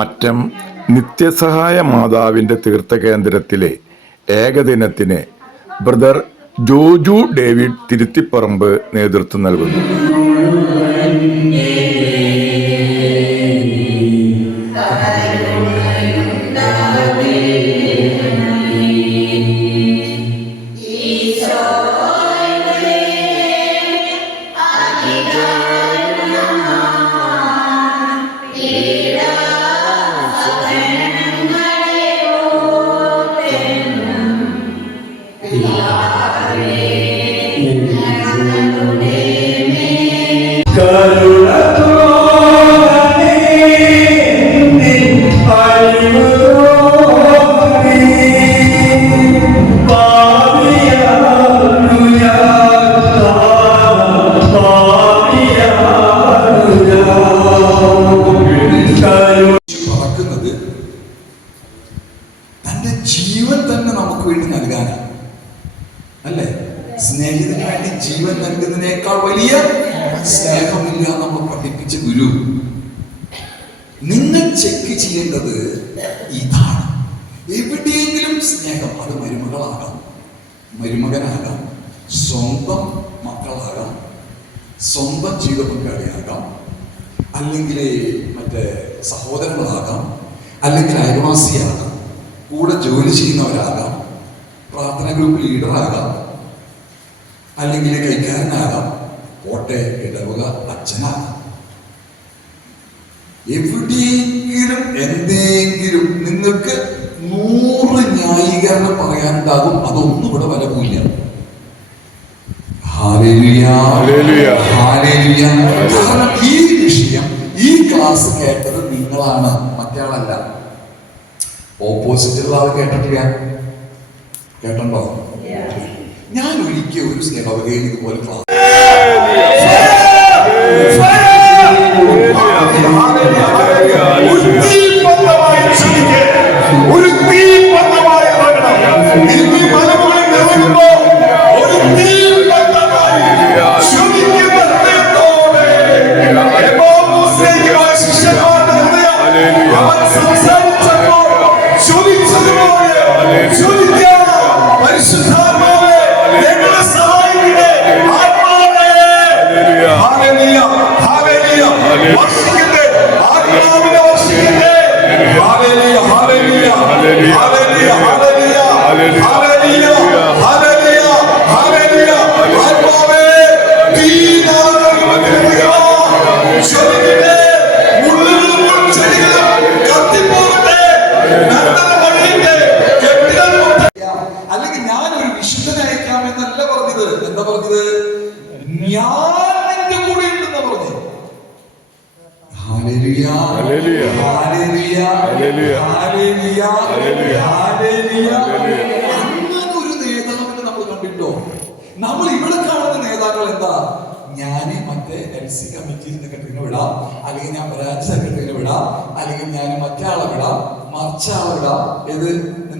മറ്റം നിത്യസഹായ മാതാവിന്റെ തീർത്ഥകേന്ദ്രത്തിലെ ഏകദിനത്തിന് ബ്രദർ ജോജു ഡേവിഡ് തിരുത്തിപ്പറമ്പ് നേതൃത്വം നൽകുന്നു. അല്ലെങ്കിൽ അയൽവാസിയാകാം കൂടെ ജോലി ചെയ്യുന്നവരാകാം പ്രാർത്ഥന ഗ്രൂപ്പ് ലീഡറാകാം അല്ലെങ്കിൽ കൈക്കാരനാകാം കോട്ടെ ഇടവക അച്ഛനാകാം എവിടെയെങ്കിലും എന്തെങ്കിലും നിങ്ങൾക്ക് നൂറ് ന്യായീകരണം പറയാനുണ്ടാകും അതൊന്നും ഇവിടെ വല പോയില്ല ഹാലേലുയ. ഹാലേലുയ. ഹാലേലുയ. കാരണം ഈ വിഷയം ഈ ക്ലാസ് കേട്ടത് നിങ്ങളാണ് മറ്റേയാളല്ല ഓപ്പോസിറ്റുള്ള ആൾ കേട്ടിട്ടില്ല? കേട്ടോ ഞാൻ ഒരിക്കൽ ഒരു സ്നേഹവകയിൽ ഇതുപോലെ ക്ലാസ് ഒരു തീ പന്തമായി ഒരു തീപ്പന്തമായ മരണം ഈ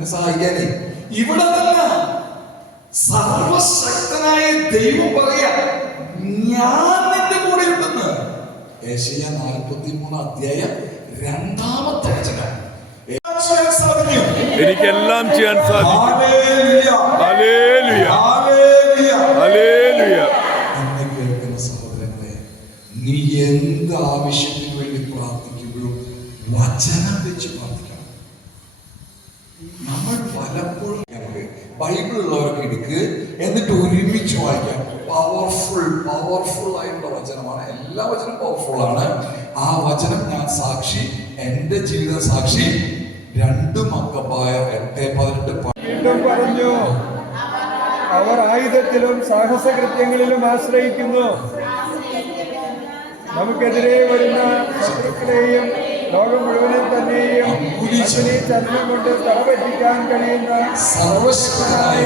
നിന്നെ സഹായിക്കാനേ. ഇവിടെ തന്നെ സർവശക്തനായ ദൈവം പറയാ ഞാൻ നിന്റെ കൂടെ ഉണ്ടെന്ന്. ഏഷ്യ നാൽപ്പത്തി മൂന്ന് അധ്യായം രണ്ടാമത്തെ വചനം. എനിക്കെല്ലാം ചെയ്യാൻ സാധിക്കും. എന്നെ കേൾക്കുന്ന സഹോദരങ്ങളെ നീ എന്ത് ആവശ്യത്തിന് വേണ്ടി പ്രാർത്ഥിക്കുമ്പോഴും വചനം വെച്ച് പ്രാർത്ഥിക്കണം നമ്മൾ പലപ്പോഴും ബൈബിൾ ഉള്ളവർക്ക് എടുക്ക് എന്നിട്ട് ഒരുമിച്ച് വായിക്കാം. പവർഫുൾ പവർഫുൾ ആയിട്ടുള്ള വചനമാണ്. എല്ലാ വചനവും പവർഫുൾ ആണ്. ആ വചനം ഞാൻ സാക്ഷി എന്റെ ജീവിത സാക്ഷി രണ്ട് മക്കപ്പായ എട്ട് പതിനെട്ട് പറഞ്ഞു. അവർ ആയുധത്തിലും സാഹസകൃത്യങ്ങളിലും ആശ്രയിക്കുന്നു. നമുക്കെതിരെ വരുന്ന ശത്രുക്കളെയും ലോകം മുഴുവനും തന്നെയും അതിനെ തന്നെ കൊണ്ട് തടപറ്റിക്കാൻ കഴിയുന്ന സർവശക്തനായ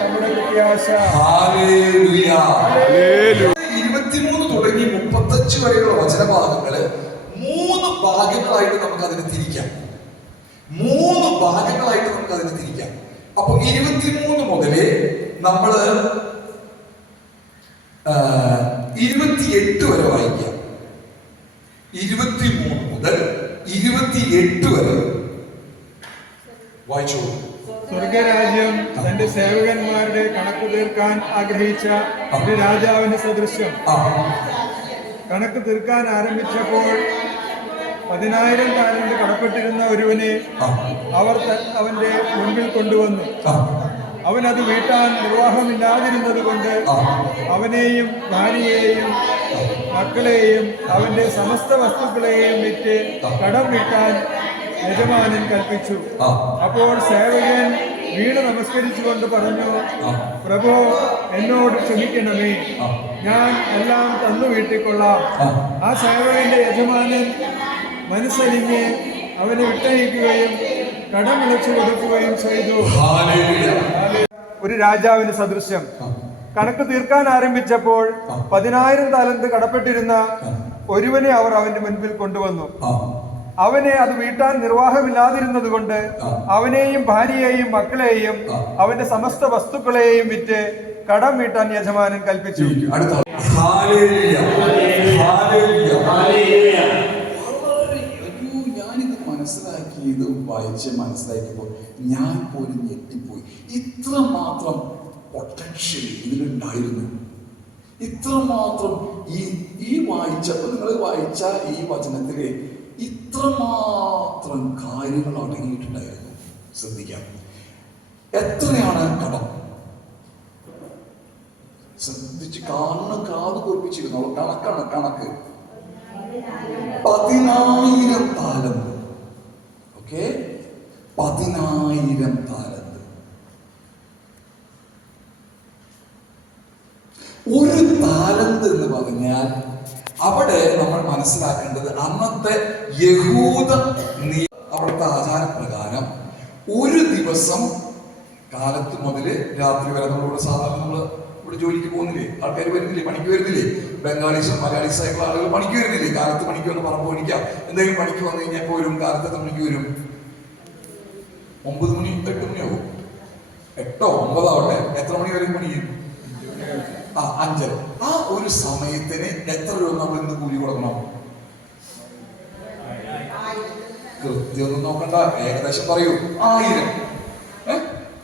നമ്മുടെ പ്രത്യാശ. ഇരുപത്തിമൂന്ന് തുടങ്ങി മുപ്പത്തഞ്ച് വരെയുള്ള വചനഭാഗങ്ങൾ മൂന്ന് ഭാഗങ്ങളായിട്ട് നമുക്ക് അതിനെ തിരിക്കാം. മൂന്ന് ഭാഗങ്ങളായിട്ട് നമുക്ക് അതിനെ തിരിക്കാം. അപ്പൊ ഇരുപത്തിമൂന്ന് മുതലേ നമ്മൾ ഇരുപത്തിയെട്ട് വരെ വായിക്കാം. ഇരുപത്തിമൂന്ന് മുതൽ എട്ട് വരെ. വായിച്ചു. സ്വർഗരാജ്യം തന്റെ സേവകന്മാരുടെ കണക്ക് തീർക്കാൻ ആഗ്രഹിച്ച ഒരു രാജാവിന്റെ സദൃശ്യം. കണക്ക് തീർക്കാൻ ആരംഭിച്ചപ്പോൾ പതിനായിരം താരണ്ട് കടപ്പെട്ടിരുന്ന ഒരുവനെ അവർ അവന്റെ മുൻപിൽ കൊണ്ടുവന്നു. അവൻ വീട്ടാൻ നിർവാഹമില്ലാതിരുന്നത് കൊണ്ട് അവനെയും ഭാര്യയെയും മക്കളെയും അവന്റെ സമസ്ത വസ്തുക്കളെയും വിറ്റ് കടം വിട്ടാൻ യജമാനൻ കൽപ്പിച്ചു. അപ്പോൾ സേവകൻ വീണ് നമസ്കരിച്ചുകൊണ്ട് പറഞ്ഞു പ്രഭു എന്നോട് ക്ഷമിക്കണമേ. ഞാൻ എല്ലാം തന്നു വീട്ടിക്കൊള്ളാം. ആ സേവകന്റെ യജമാനൻ മനസ്സലിഞ്ഞ് അവനെ വിട്ടയക്കുകയും കൊടുക്കുകയും ചെയ്തു. ഒരു രാജാവിന് സദൃശ്യം. കണക്ക് തീർക്കാൻ ആരംഭിച്ചപ്പോൾ പതിനായിരം താലന്ത് കടപ്പെട്ടിരുന്ന ഒരുവനെ അവർ അവന്റെ മുൻപിൽ കൊണ്ടുവന്നു. അവനെ അത് വീട്ടാൻ നിർവാഹമില്ലാതിരുന്നത് കൊണ്ട് അവനെയും ഭാര്യയെയും മക്കളെയും അവന്റെ സമസ്ത വസ്തുക്കളെയും വിറ്റ് കടം വീട്ടാൻ യജമാനൻ കൽപ്പിച്ചു അടുത്ത ആൾ. ഹല്ലേലൂയ. ഹല്ലേലൂയ. വളരെ- അയ്യോ, ഞാനിത് മനസ്സിലാക്കിയത് വായിച്ച് മനസ്സിലാക്കിയപ്പോൾ ഞാൻ പോലും ഞെട്ടിപ്പോയി. ഇത്രമാത്രം പൊട്ടൻഷ്യൽ ഇതിലുണ്ടായിരുന്നു. ഇത്രമാത്രം ഈ ഈ വായിച്ചപ്പോൾ നിങ്ങൾ വായിച്ച ഈ വചനത്തിൽ ഇത്രമാത്രം കാര്യങ്ങൾ അടങ്ങിയിട്ടുണ്ടായിരുന്നു. ശ്രദ്ധിക്കാം. എത്രയാണ് കടം? ശ്രദ്ധിച്ച് കാണുന്ന കാത് കുറിപ്പിച്ചിരുന്നു കണക്കാണ് കണക്ക്. പതിനായിരം താലന്ത് ഓക്കെ പതിനായിരം താലന്ത് ഒരു താലന്ത് എന്ന് പറഞ്ഞാൽ അവിടെ നമ്മൾ മനസ്സിലാക്കേണ്ടത് അന്നത്തെ യഹൂദ അവിടുത്തെ ആചാരപ്രകാരം ഒരു ദിവസം കാലത്ത് മുതൽ രാത്രി വരെ നമ്മളോട് സാധാരണ നമ്മൾ ഇവിടെ ജോലിക്ക് പോകുന്നില്ലേ? ആൾക്കാർ വരുന്നില്ലേ? പണിക്ക് വരുന്നില്ലേ? ബംഗാളീസ് മലയാളീസ് ആയിട്ടുള്ള ആളുകൾ പണിക്ക് വരുന്നില്ലേ? കാലത്ത് പണിക്ക് വന്ന് പറമ്പ് പണിക്കാം. എന്തെങ്കിലും പണിക്ക് വന്നു കഴിഞ്ഞാൽ പോരും കാലത്ത് എത്ര മണിക്ക് വരും? ഒമ്പത് മണി എട്ട് മണിയാവും എട്ടോ ഒമ്പതാവട്ടെ എത്ര മണി വരെ പണി ചെയ്യും? ആ അഞ്ചര. ആ ഒരു സമയത്തിന് എത്ര രൂപ നമ്മൾ ഇന്ന് കൂലി കൊടുക്കണം? കൃത്യമൊന്നും നോക്കണ്ട. ഏകദേശം പറയൂ. ആയിരം.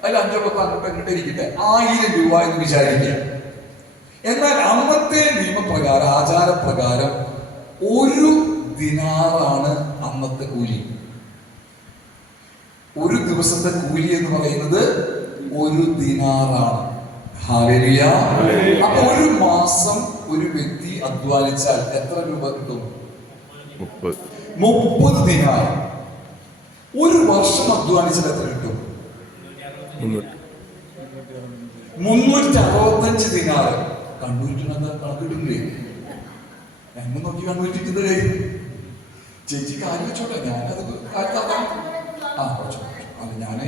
അതിൽ അഞ്ചോ പത്തോ അങ്ങോട്ട് ഇങ്ങോട്ട് ഇരിക്കട്ടെ ആയിരം രൂപ എന്ന് വിചാരിക്കുക. എന്നാൽ അന്നത്തെ നിയമപ്രകാരം ആചാരപ്രകാരം ഒരു ദിനാറാണ് അന്നത്തെ കൂലി. ഒരു ദിവസത്തെ കൂലി എന്ന് പറയുന്നത് ഒരു ദിനാറാണ്. അപ്പൊ ഒരു മാസം ഒരു വ്യക്തി അധ്വാനിച്ചാൽ എത്ര രൂപ കിട്ടും? മുപ്പത്. ദിനാർ ഒരു വർഷം അധ്വാനിച്ചാൽ എത്ര കിട്ടും? മുന്നൂറ്റി അറുപത്തഞ്ച് ദിനാർ കണ്ണൂരിട്ടുണ്ട് കണക്ക് കിട്ടുന്നില്ലേ എന്നെ ചേച്ചി ഞാനത് ആ അല്ല ഞാൻ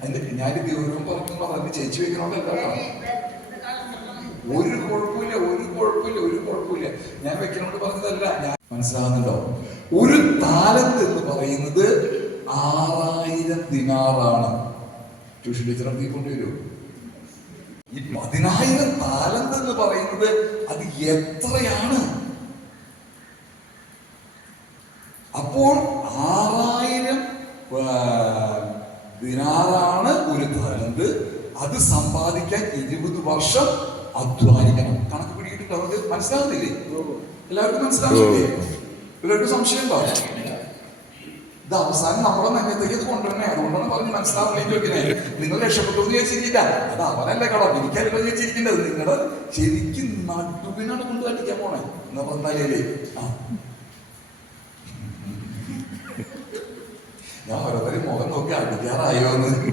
അതിന്റെ ഞാൻ ഗൗരവം അതിന്റെ ചേച്ചി വെക്കണോണ്ടല്ല കേട്ടോ ഒരു കുഴപ്പമില്ല ഒരു കുഴപ്പമില്ല ഒരു കുഴപ്പമില്ല. ഞാൻ വെക്കണോണ്ട് പറഞ്ഞതല്ല ഞാൻ മനസ്സിലാകുന്നുണ്ടോ ഒരു താലത്ത് എന്ന് പറയുന്നത് ആറായിരം ദിനാറാണ്. ട്യൂഷൻ ടീച്ചർ നീ കൊണ്ടുവരൂ ഈ പതിനായിരം താലന്ത് എന്ന് പറയുന്നത് അത് എത്രയാണ്? അപ്പോൾ ആറായിരം ദിനാറാണ് ഒരു താലന്ത്. അത് സമ്പാദിക്കാൻ ഇരുപത് വർഷം അധ്വാനിക്കണം. കണക്ക് പിടിയിട്ട് അവർക്ക് മനസ്സിലാകുന്നില്ലേ എല്ലാവർക്കും മനസ്സിലാകുന്നില്ലേ എല്ലാവർക്കും സംശയം ഉണ്ടോ ഇത് അവസാനം നമ്മുടെ നന്യത്തേക്ക് ഇത് കൊണ്ടുവരണേ. അതുകൊണ്ടാണ് പറഞ്ഞ് മനസ്സിലാവുന്നേ ചോദിക്കണേ നിങ്ങൾ രക്ഷപ്പെട്ടു എന്ന് ചോദിച്ചിരിക്കില്ല അത് അവനല്ലേ കടം. എനിക്കല്ല ചോദിച്ചിരിക്കേണ്ടത് നിങ്ങളുടെ ശരിക്കും നടുവിനാണ് കൊണ്ട് കണ്ടിക്കാൻ പോണേ. എന്നാ പറഞ്ഞാലേ ഞാൻ ഓരോരുത്തരും മുഖം നോക്കി അടിക്കാറായോ എന്ന്.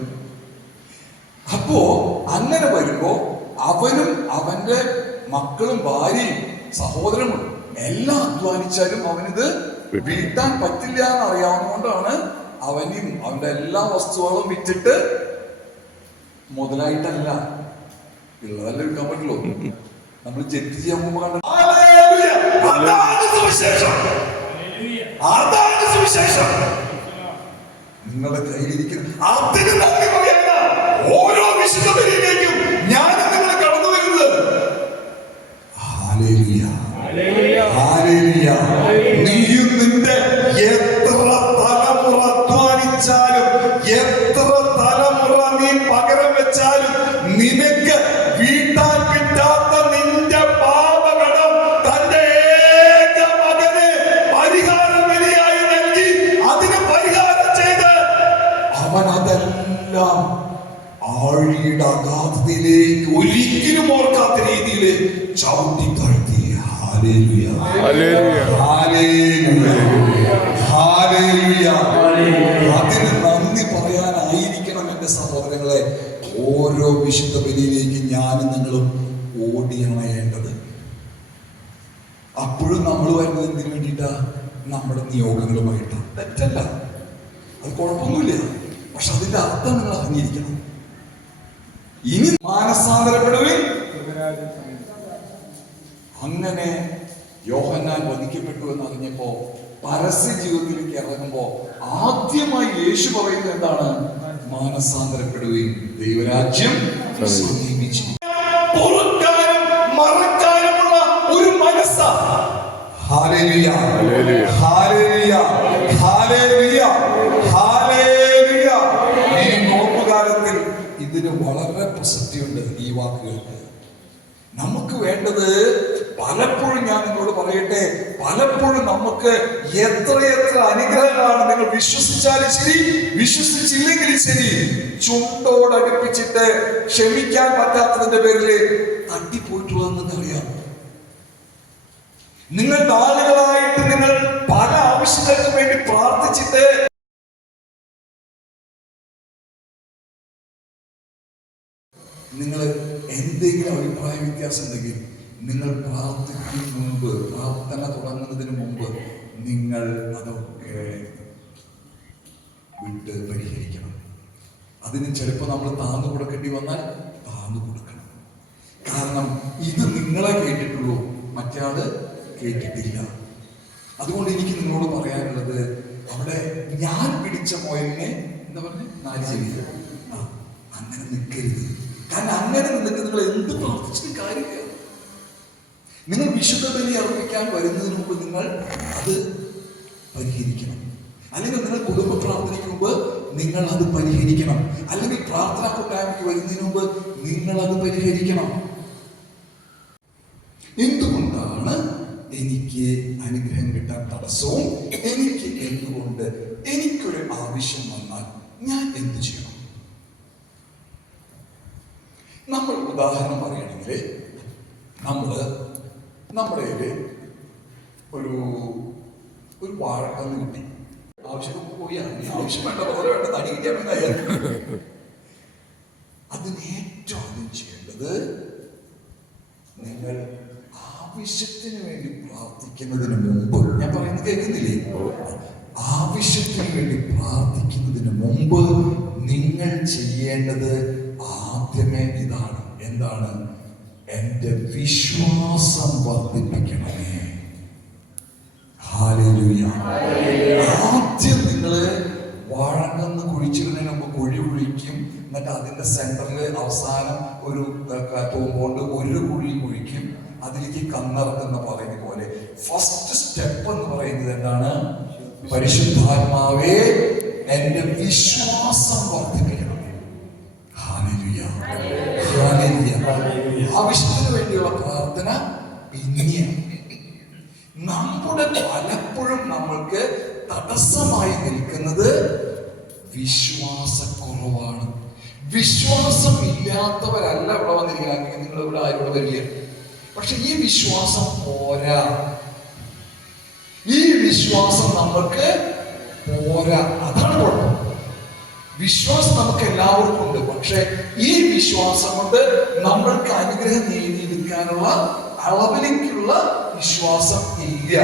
അപ്പോ അങ്ങനെ വരുമ്പോ അവനും അവന്റെ മക്കളും ഭാര്യയും സഹോദരങ്ങളും എല്ലാം അധ്വാനിച്ചാലും അവനിത് വീട്ടാൻ പറ്റില്ല എന്ന് അറിയാവുന്നതുകൊണ്ടാണ് അവനും അവന്റെ എല്ലാ വസ്തുക്കളും വിറ്റിട്ട് മുതലായിട്ടല്ല ഉള്ളതല്ലേ വിൽക്കാൻ പറ്റുള്ളൂ. നമ്മൾ ജപ്തി ചെയ്യാൻ പോകുമ്പോൾ കണ്ട അതാണ് സുവിശേഷം അതാണ് സുവിശേഷം. നിങ്ങളുടെ കയ്യിലിരിക്കുന്ന അതിന് ഓരോ വിശുദ്ധതയിലേക്കും അപ്പോഴും നമ്മൾ വരുന്നത് എന്തിനു വേണ്ടിയിട്ടാ നമ്മുടെ നിയോഗങ്ങളുമായിട്ട്. തെറ്റല്ല. അത് കുഴപ്പമൊന്നുമില്ല. പക്ഷെ അതിന്റെ അർത്ഥം നിങ്ങൾ അറിഞ്ഞിരിക്കണം. ഇനി മാനസാന്തരപ്പെടുവിൻ. അങ്ങനെ യോഹന്നാൻ വധിക്കപ്പെട്ടു എന്ന് അറിഞ്ഞപ്പോ പരസ്യ ജീവിതത്തിലേക്ക് ഇറങ്ങുമ്പോ ആദ്യമായി യേശു പറയുന്നത് എന്താണ്? മാനസാന്തരപ്പെടുകയും ദൈവരാജ്യം സമീപിച്ചു. ഹാലേലുയ. ഹാലേലുയ. ഹാലേലുയ. ഹാലേലുയ. ഈ നോമ്പുകാലത്തിൽ ഇതിന് വളരെ പ്രസക്തിയുണ്ട് ഈ വാക്കുകൾക്ക് നമുക്ക് വേണ്ടത് പലപ്പോഴും ഞാൻ നിങ്ങളോട് പറയട്ടെ പലപ്പോഴും നമുക്ക് എത്രയെത്ര അനുഗ്രഹങ്ങളാണ് നിങ്ങൾ വിശ്വസിച്ചാലും ശരി വിശ്വസിച്ചില്ലെങ്കിലും ശരി ചുണ്ടോടടുപ്പിച്ചിട്ട് ക്ഷമിക്കാൻ പറ്റാത്തതിന്റെ പേരിൽ തട്ടിപ്പോയിട്ടുള്ളതെന്ന് അറിയാം നിങ്ങൾ നാളുകളായിട്ട് നിങ്ങൾ പല ആവശ്യങ്ങൾക്ക് വേണ്ടി പ്രാർത്ഥിച്ചിട്ട് നിങ്ങൾ എന്തെങ്കിലും അഭിപ്രായ വ്യത്യാസം ഉണ്ടെങ്കിൽ നിങ്ങൾ പ്രാർത്ഥിക്കും മുമ്പ് പ്രാർത്ഥന തുടങ്ങുന്നതിന് മുമ്പ് നിങ്ങൾ അതൊക്കെ വിട്ട് പരിഹരിക്കണം. അതിന് ചിലപ്പോൾ നമ്മൾ താന്നു കൊടുക്കേണ്ടി വന്നാൽ താന്നു കൊടുക്കണം. കാരണം ഇത് നിങ്ങളെ കേട്ടിട്ടുള്ളൂ. മറ്റാൾ കേട്ടിട്ടില്ല. അതുകൊണ്ട് എനിക്ക് നിങ്ങളോട് പറയാനുള്ളത് അവിടെ ഞാൻ പിടിച്ച മോയലിനെ എന്താ പറഞ്ഞ? നാല് ചെവിയിൽ. ആ അങ്ങനെ നിൽക്കരുത്. കാരണം അങ്ങനെ നിന്നിട്ട് നിങ്ങൾ എന്ത് പ്രാർത്ഥിച്ചിട്ട് കാര്യമില്ല. നിങ്ങൾ വിശുദ്ധ ബലി അർപ്പിക്കാൻ വരുന്നതിന് മുമ്പ് നിങ്ങൾ അത് പരിഹരിക്കണം. അല്ലെങ്കിൽ നിങ്ങൾ കുടുംബ പ്രാർത്ഥനയ്ക്ക് മുമ്പ് നിങ്ങൾ അത് പരിഹരിക്കണം. അല്ലെങ്കിൽ പ്രാർത്ഥനാ കൂട്ടായ്മയ്ക്ക് വരുന്നതിന് മുമ്പ് നിങ്ങൾ അത് പരിഹരിക്കണം. എന്തുകൊണ്ടാണ് എനിക്ക് അനുഗ്രഹം കിട്ടാൻ തടസ്സവും എനിക്ക് എന്തുകൊണ്ട് എനിക്കൊരു ആവശ്യം വന്നാൽ ഞാൻ എന്ത് ചെയ്യണം നമ്മൾ ഉദാഹരണം പറയുകയാണെങ്കിൽ നമ്മൾ നമ്മുടെ ഒരു ഒരു വാഴക്കന്ന് കിട്ടി. ആവശ്യം പോയി ആവശ്യം വേണ്ട പോലെ വേണ്ട തടി കിട്ടിയാൽ ഏറ്റവും ആദ്യം ചെയ്യേണ്ടത് നിങ്ങൾ ആവശ്യത്തിന് വേണ്ടി പ്രാർത്ഥിക്കുന്നതിന് മുമ്പ് ഞാൻ പറയുന്നത് കേൾക്കുന്നില്ലേ? ആവശ്യത്തിന് വേണ്ടി പ്രാർത്ഥിക്കുന്നതിന് മുമ്പ് നിങ്ങൾ ചെയ്യേണ്ടത് ആദ്യമേ ഇതാണ്. എന്താണ്? എന്റെ വിശ്വാസം വർദ്ധിപ്പിക്കണമേ. ആദ്യം നിങ്ങൾ വഴങ്ങുന്ന കുഴിച്ചിടുന്നതിന് മുമ്പ് കുഴി കുഴിക്കും എന്നിട്ട് അതിന്റെ സെന്ററിൽ അവസാനം ഒരു തോമ്പോണ്ട് ഒരു കുഴി കുഴിക്കും അതിലേക്ക് കന്നിറക്കുന്ന പറയുന്ന പോലെ. ഫസ്റ്റ് സ്റ്റെപ്പ് എന്ന് പറയുന്നത് എന്താണ്? പരിശുദ്ധാത്മാവേ എന്റെ വിശ്വാസം വർദ്ധിപ്പിക്കണം. ആവശ്യത്തിന് വേണ്ടിയുള്ള പ്രാർത്ഥന പിന്നെയാണ് നമ്മുടെ പലപ്പോഴും നമ്മൾക്ക് തടസ്സമായി നിൽക്കുന്നത് വിശ്വാസക്കുറവാണ്. വിശ്വാസം ഇല്ലാത്തവരല്ല ഇവിടെ വന്നിരിക്കുന്നത്. നിങ്ങൾ ഇവിടെ ആരും വരില്ല. പക്ഷെ ഈ വിശ്വാസം പോരാ. ഈ വിശ്വാസം നമ്മൾക്ക് പോരാ. അതാണ് കുഴപ്പം. വിശ്വാസം നമുക്ക് എല്ലാവർക്കും ഉണ്ട്. പക്ഷെ ഈ വിശ്വാസം കൊണ്ട് നമ്മൾക്ക് അനുഗ്രഹം നേടിയെടുക്കാനുള്ള അളവിലേക്കുള്ള വിശ്വാസം ഇല്ല.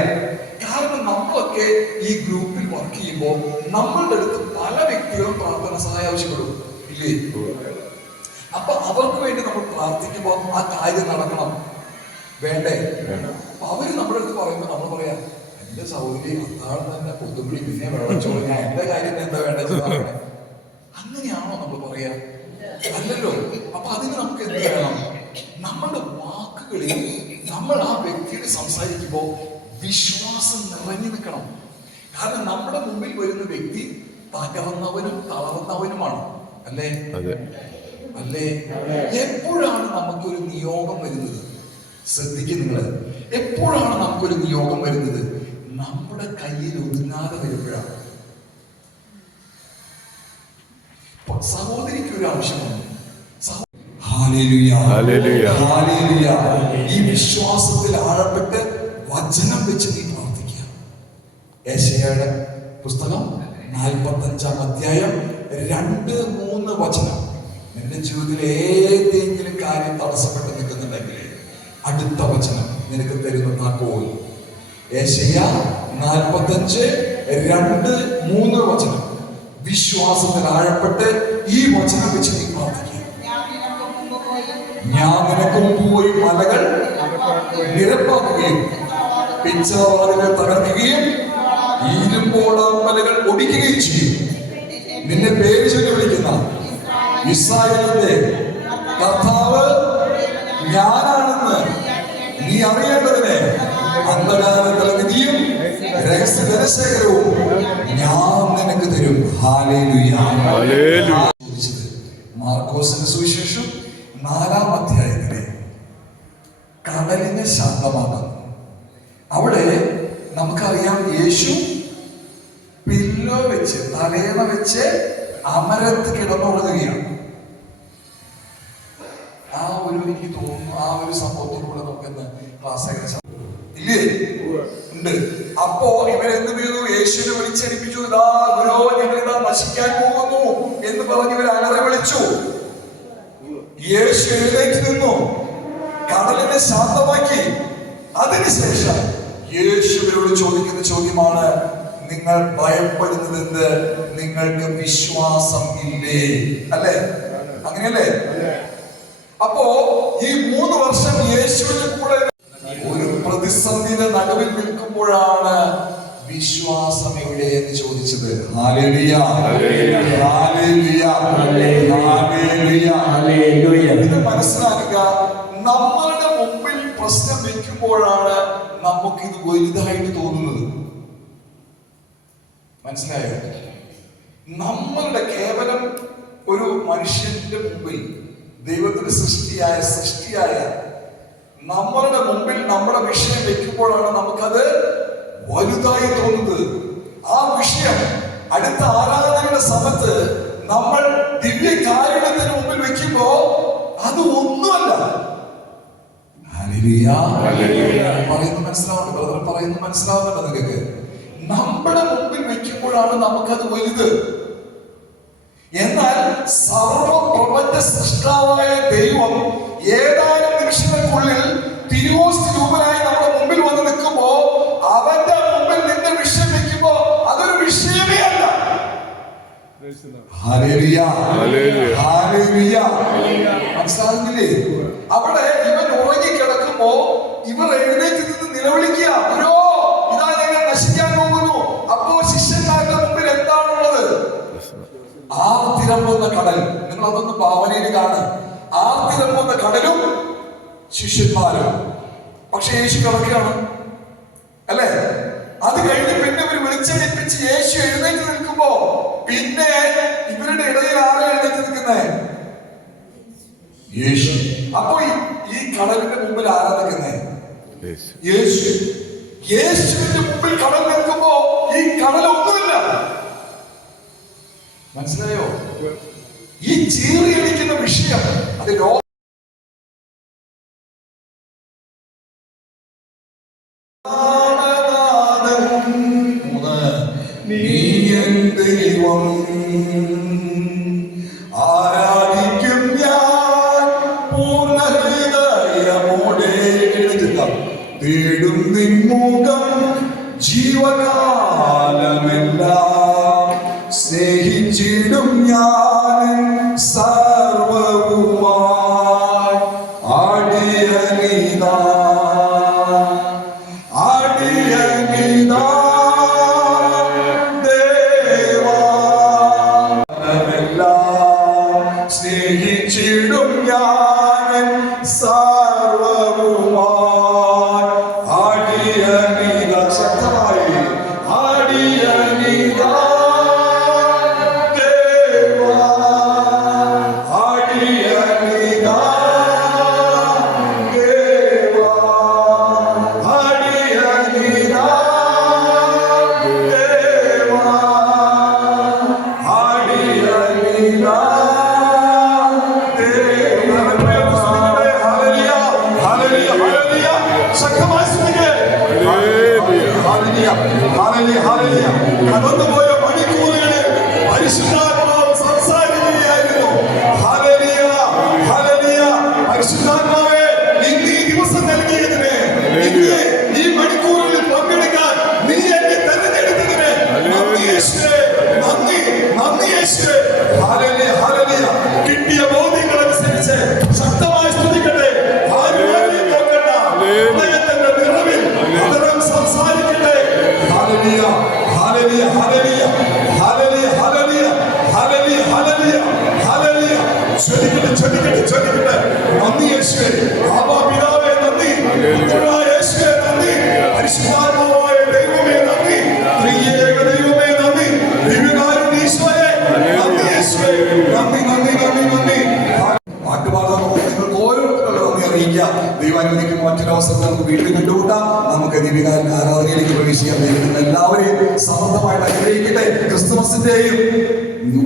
കാരണം നമ്മളൊക്കെ ഈ ഗ്രൂപ്പിൽ വർക്ക് ചെയ്യുമ്പോൾ നമ്മളുടെ അടുത്ത് പല വ്യക്തികളും പ്രാർത്ഥന സഹായം ആവശ്യപ്പെടും. ഇല്ലേ? അപ്പൊ അവർക്ക് വേണ്ടി നമ്മൾ പ്രാർത്ഥിക്കുമ്പോൾ ആ കാര്യം നടക്കണം. വേണ്ടേ? അപ്പൊ അവർ നമ്മുടെ അടുത്ത് പറയുമ്പോൾ നമ്മൾ പറയാം എന്റെ സൗകര്യം അത്താഴം തന്നെ കൊത്തുപിടി പിന്നെ വെള്ളച്ചോറ് ഞാൻ എന്റെ കാര്യം എന്താ വേണ്ടത്? അങ്ങനെയാണോ നമ്മൾ പറയാ? അല്ലല്ലോ. അപ്പൊ അതിന് നമുക്ക് എന്ത് വേണം? നമ്മുടെ വാക്കുകളിൽ നമ്മൾ ആ വ്യക്തിയോട് സംസാരിക്കുമ്പോൾ വിശ്വാസം നിറഞ്ഞു നിൽക്കണം. കാരണം നമ്മുടെ മുമ്പിൽ വരുന്ന വ്യക്തി തകർന്നവനും തളർന്നവനുമാണ്. അല്ലേ? അല്ലേ? എപ്പോഴാണ് നമുക്കൊരു നിയോഗം വരുന്നത്? ശ്രദ്ധിക്കും നിങ്ങൾ എപ്പോഴാണ് നമുക്കൊരു നിയോഗം വരുന്നത് നമ്മുടെ കയ്യിൽ ഒതുങ്ങാതെ വരുമ്പോഴാണ് സഹോദരിക്ക് ഒരു ആവശ്യം വന്നു ഹല്ലേലൂയ. ഹല്ലേലൂയ. ഹല്ലേലൂയ. ഈ വിശ്വാസത്തിൽ ആഴപ്പെട്ട് വചനം വെച്ച് നീ പ്രാർത്ഥിക്കുക ഏശയുടെ പുസ്തകം നാൽപ്പത്തഞ്ചാം അധ്യായം രണ്ട് മൂന്ന് വചനം എന്റെ ജീവിതത്തിൽ ഏതെങ്കിലും കാര്യം തടസ്സപ്പെട്ട് നിൽക്കുന്നുണ്ടെങ്കിൽ അടുത്ത വചനം നിനക്ക് തരുന്ന താക്കോൽ നാൽപ്പത്തഞ്ച് രണ്ട് മൂന്ന് വചനം. വിശ്വാസത്തിൽ ആഴപ്പെട്ട് ഈ വചനം വെച്ച് നീ പ്രാർത്ഥിക്കുക. ഞാൻ നിനക്ക് മുമ്പ് പോയി മലകൾ നിരപ്പാക്കുകയും പിച്ചവാതികൾ തകർക്കുകയും ഇരുമ്പോളമലകൾ ഒടിക്കുകയും ചെയ്യും. നിന്നെ പേര് ചൊല്ലി വിളിക്കുന്ന ഇസ്രായേലിന്റെ കർത്താവ് ഞാനാണെന്ന് നീ അറിയേണ്ടതിനെ അന്ധകാരത്തിലെ വിധിയും രഹസ്യ ധനശേഖരവും ഞാൻ നിനക്ക് തരും. മാർക്കോസിന്റെ സുവിശേഷം നാലാം അധ്യായത്തിലെ കടലിനെ ശാന്തമാക്കുന്നു അവിടെ നമുക്കറിയാം യേശു പില്ലോ വെച്ച് തലേണ വെച്ച് അമരത്ത് കിടന്നുറങ്ങുകയാണ്. ആ ഒരു എനിക്ക് തോന്നുന്നു ആ ഒരു സംഭവത്തോടുകൂടെ ഇല്ലേ? ഉണ്ട്. അപ്പോ ഇവരെന്ത് ചെയ്തു? യേശുവിനെ വിളിച്ചടിപ്പിച്ചു. ഇതാ ഗുരോ ഞങ്ങൾ ഇതാ നശിക്കാൻ പോകുന്നു എന്ന് പറഞ്ഞ് ഇവർ അലറി വിളിച്ചു. യേശു എഴുന്നേറ്റ് നിന്നു. കടലിനെ ശാന്തമാക്കി. അതിനുശേഷം യേശു ഇവരോട് ചോദിക്കുന്ന ചോദ്യമാണ് നിങ്ങൾ ഭയപ്പെടുന്നതെന്ന് നിങ്ങൾക്ക് വിശ്വാസം ഇല്ലേ? അല്ലേ? അങ്ങനെയല്ലേ? അപ്പോ ഈ മൂന്ന് വർഷം യേശുവിന്റെ കൂടെ നിൽക്കുമ്പോഴാണ് വിശ്വാസം എവിടെ എന്ന് ചോദിച്ചത്. ഇത് മനസ്സിലാക്കുക. നമ്മളുടെ മുമ്പിൽ പ്രശ്നം വെക്കുമ്പോഴാണ് നമുക്ക് ഇത് വലുതായിട്ട് തോന്നുന്നത്. മനസ്സിലായോ? നമ്മളുടെ കേവലം ഒരു മനുഷ്യന്റെ മുമ്പിൽ ദൈവത്തിന്റെ സൃഷ്ടിയായ സൃഷ്ടിയായ നമ്മളുടെ മുമ്പിൽ നമ്മുടെ വിഷയം വെക്കുമ്പോഴാണ് നമുക്കത് വലുതായി തോന്നുന്നത്. ആ വിഷയം അടുത്ത ആരാധനയുടെ സമയത്ത് നമ്മൾ ദിവ്യ കാരുണ്യത്തിന് മുമ്പിൽ വെക്കുമ്പോ അത് ഒന്നുമല്ല. പറയുന്നു മനസ്സിലാവുന്നുണ്ട്? ബ്രദർ പറയുന്നത് മനസ്സിലാവുന്നുണ്ട് നിങ്ങൾക്ക് നമ്മുടെ മുമ്പിൽ വെക്കുമ്പോഴാണ് നമുക്കത് വലുത്. എന്നാൽ സർവപ്രപഞ്ച സൃഷ്ടാവായ ദൈവം ഏതാനും മനസ്സിലാകുന്നില്ലേ? അവിടെ ഇവൻ ഉറങ്ങിക്കിടക്കുമ്പോ ഇവർ എഴുന്നേറ്റ് നിന്ന് നിലവിളിക്കുക ഗുരോ ഇതാ ഞങ്ങൾ നശിക്കാൻ പോകുന്നു. അപ്പോ ശിഷ്യന്മാരുടെ മുമ്പിൽ എന്താണുള്ളത്? ആർത്തിരമ്പുന്ന കടൽ. നിങ്ങൾ അതൊന്ന് ഭാവനയിൽ ആർത്തിരമ്പുന്ന കടലും ശിഷ്യന്മാരും. പക്ഷെ യേശു കിടക്കുകയാണ്. അല്ലേ? അത് കഴിഞ്ഞ് പിന്നെ ഒരു വിളിച്ചടിപ്പിച്ച് യേശു എഴുന്നേറ്റ് നിൽക്കുമ്പോ പിന്നെ ഇവരുടെ ഇടയിൽ ആരാ എഴുന്നേറ്റ് നിൽക്കുന്നേ യേശു. അപ്പൊ ഈ- കടലിന്റെ മുമ്പിൽ ആരാ നിൽക്കുന്നേ? യേശു. യേശു. യേശുവിന്റെ മുമ്പിൽ കടൽ നിൽക്കുമ്പോ ഈ കടൽ ഒന്നുമില്ല. മനസ്സിലായോ? ഈ ചീറിയടിക്കുന്ന വിഷയം അത് കടന്നുപോയ മണിക്കൂറുകളിൽ പരിശുദ്ധാത്മാ നന്ദി മറ്റൊരവസരം നമുക്ക് വീണ്ടും കണ്ടുകൂട്ടാം നമുക്ക് ദീപികാരൻ ആരാധനയിലേക്ക് പ്രവേശിക്കാൻ വേണ്ടി എല്ലാവരെയും സമൃദ്ധമായിട്ട് അനുഗ്രഹിക്കട്ടെ. ക്രിസ്തുമസിന്റെയും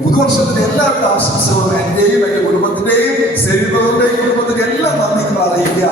പുതുവർഷത്തിന്റെ എല്ലാവരുടെ ആശംസകളും എന്റെയും എന്റെ കുടുംബത്തിന്റെയും സെലിബ്രേറ്ററിന്റെയും കുടുംബത്തിന്റെ എല്ലാം നന്ദി അറിയിക്കുക.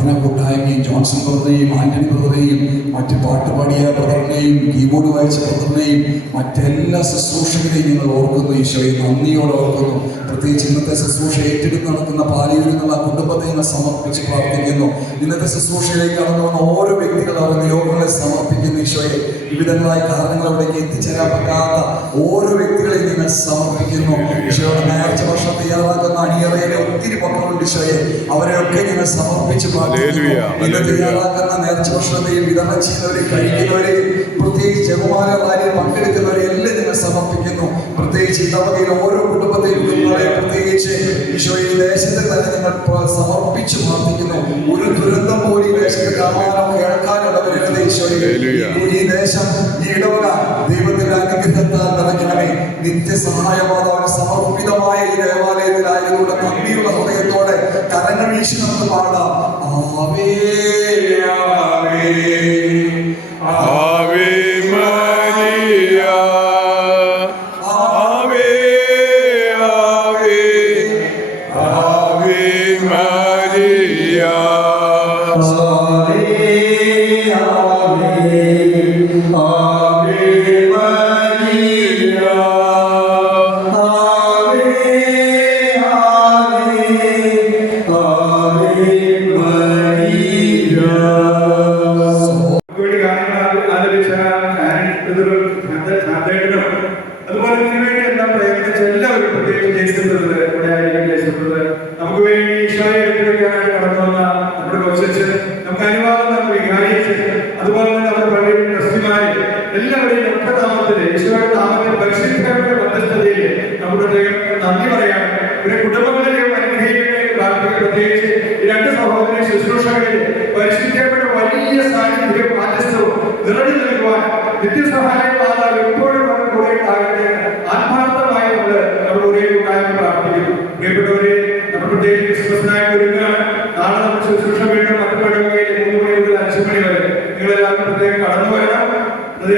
പ്രാർത്ഥനാ കൂട്ടായ്മയും ജോൺസൺ ബ്രദറിനെയും ആന്റണി ബ്രദറിനെയും മറ്റ് പാട്ടുപാടിയ ബ്രദറിനെയും കീബോർഡ് വായിച്ച ബ്രദറിനെയും മറ്റെല്ലാ ശുശ്രൂഷകരെയും ഞങ്ങൾ ഓർക്കുന്നു ഈശോയെ നന്ദിയോടെ ഓർക്കുന്നു. പ്രത്യേകിച്ച് ഇന്നത്തെ ശുശ്രൂഷ ഏറ്റെടുത്ത് നടക്കുന്ന പാലിയൂരിൽ നിന്നുള്ള കുടുംബത്തെ ഞങ്ങൾ സമർപ്പിച്ച് പ്രാർത്ഥിക്കുന്നു. ഇന്നത്തെ ശുശ്രൂഷയിലേക്ക് കടന്നു വന്ന ഓരോ വ്യക്തികളും അവരുടെ യോഗങ്ങളെ സമർപ്പിക്കുന്നു ഈശോയെ. വിവിധങ്ങളായ കാരണങ്ങൾ അവിടേക്ക് എത്തിച്ചേരാൻ പറ്റാത്ത ഓരോ സമർപ്പിക്കുന്നു. ഈശോയുടെ നേർച്ച വർഷം തയ്യാറാക്കുന്ന അണിയറയിലെ ഒത്തിരി മക്കളുണ്ട് ഈശോയെ. അവരെയൊക്കെ ഞങ്ങൾ സമർപ്പിച്ച് ഇന്നത്തെ ഇന്ന്. തയ്യാറാക്കുന്ന നേർച്ച ഭക്ഷണത്തെയും വിതരണം ചെയ്യുന്നവരെയും കഴിക്കുന്നവരെയും പ്രത്യേകിച്ച് സമർപ്പിക്കുന്നു. പ്രത്യേകിച്ച് ഇടവകയിൽ ഓരോ കുടുംബത്തിലും നിങ്ങളെ പ്രത്യേകിച്ച് ഈശോ ഈ ദേശത്തെ തന്നെ നിങ്ങൾ സമർപ്പിച്ചു പ്രാർത്ഥിക്കുന്നു. ഒരു ദുരന്തം പോലും ഈ ദേശത്ത് കാണാനോ കേൾക്കാനുള്ള വരുന്നത് ഈശോയിൽ ഈ ദേശം ഈ ഇടവക ദൈവത്തിന്റെ അനുഗ്രഹത്താൽ നിറയ്ക്കണമേ. നിത്യസഹായമാതാവിന് സമർപ്പിതമായ ഈ ദേവാലയത്തിലായതുകൊണ്ട് നന്ദിയുള്ള ഹൃദയത്തോടെ കരങ്ങൾ വീശി നമുക്ക് പാടാം. ആവേ ആവേ ആവേ അത്